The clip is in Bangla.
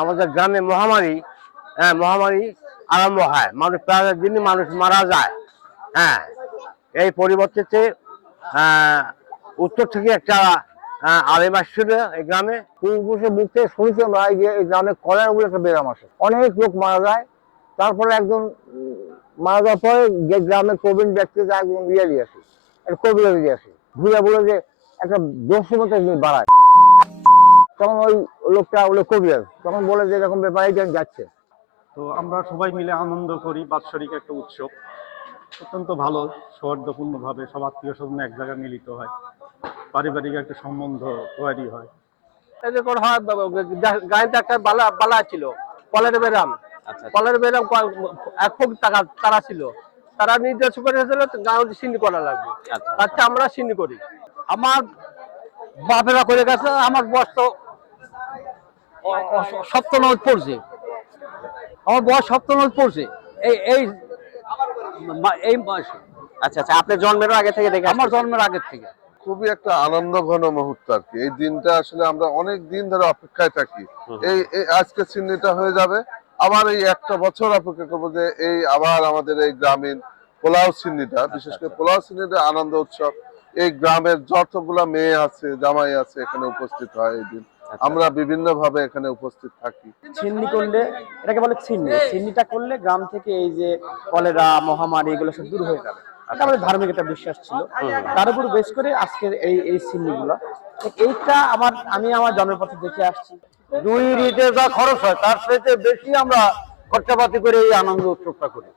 আমাদের গ্রামে মহামারী হ্যাঁ মহামারী আরম্ভ হয়। মানুষ প্রায় দিনই মানুষ মারা যায়। হ্যাঁ এই পরিবর্তে উত্তর থেকে একটা আলেম আসছিল এই গ্রামে। পূর্বপুরুষের মুখ থেকে শুনেছি এই যে এই গ্রামে কলেরা বলে একটা বেরাম আসে অনেক লোক মারা যায়। তারপরে একজন মারা যাওয়ার পরে যে গ্রামের প্রবীণ ব্যক্তি যায় একজন ইয়ে দিয়ে আসে একটা কবিরা দিয়ে আসে ঘুরে বলে যে একটা দোষের মতো বাড়ায়। তখন ওই লোকটা বলে কবিরাজ তখন বলে যে এরকম ব্যাপার এই যাচ্ছে। তো আমরা সবাই মিলে আনন্দ করি বাৎসরিক একটা উৎসব। অত্যন্ত ভালো সৌহার্দ্যপূর্ণভাবে সব আত্মীয় স্বজন এক জায়গায় মিলিত হয়। পারিবারিক একটা সম্বন্ধ তৈরি হয়। এরকম হয় গাড়িতে একটা বালা বালা ছিল কলের বেরাম আচ্ছা। কলের বেরাম এক ফুট টাকা তারা ছিল। তারা নির্দেশ করেছিল গাঁও সিন্ডি করা লাগবে। আচ্ছা। আচ্ছা আমরা সিন্ডি করি। আমার বাপেরা করে গেছে আমার বয়স তো সপ্তম পড়ছে। আমার বয়স সপ্তম পড়ছে। এই এই এই বয়সে। আচ্ছা আচ্ছা আপনি জন্মেরও আগে থেকে দেখে আমার জন্মের আগের থেকে। খুবই একটা আনন্দ ঘন মুহূর্ত আর কি। এই দিনটা আসলে আমরা অনেক দিন ধরে অপেক্ষায় থাকি। এই এই আজকে চিহ্নিটা হয়ে যাবে। আবার এই একটা বছর অপেক্ষা করব যে এই আবার আমাদের এই গ্রামীণ পোলাও চিহ্নিটা বিশেষ করে পোলাও চিহ্নিটা আনন্দ উৎসব। এই গ্রামের যতগুলা মেয়ে আছে জামাই আছে এখানে উপস্থিত হয় এই দিন। আমরা বিভিন্ন ভাবে এখানে উপস্থিত থাকি। ছিন্নি করলে এটাকে বলে ছিন্নি। ছিন্নিটা করলে গ্রাম থেকে এই যে কলেরা মহামারী এগুলো সব দূর হয়ে যাবে। এটা আমাদের ধার্মিক একটা বিশ্বাস ছিল। তার উপর বেশ করে আজকের এই এই ছিন্নিগুলো। তো এইটা আমার আমি আমার জন্মের পথে দেখে আসছি। দুই রিটে যা খরচ হয় তার চাইতে বেশি আমরা খরচাপাতি করে এই আনন্দ উৎসবটা করি।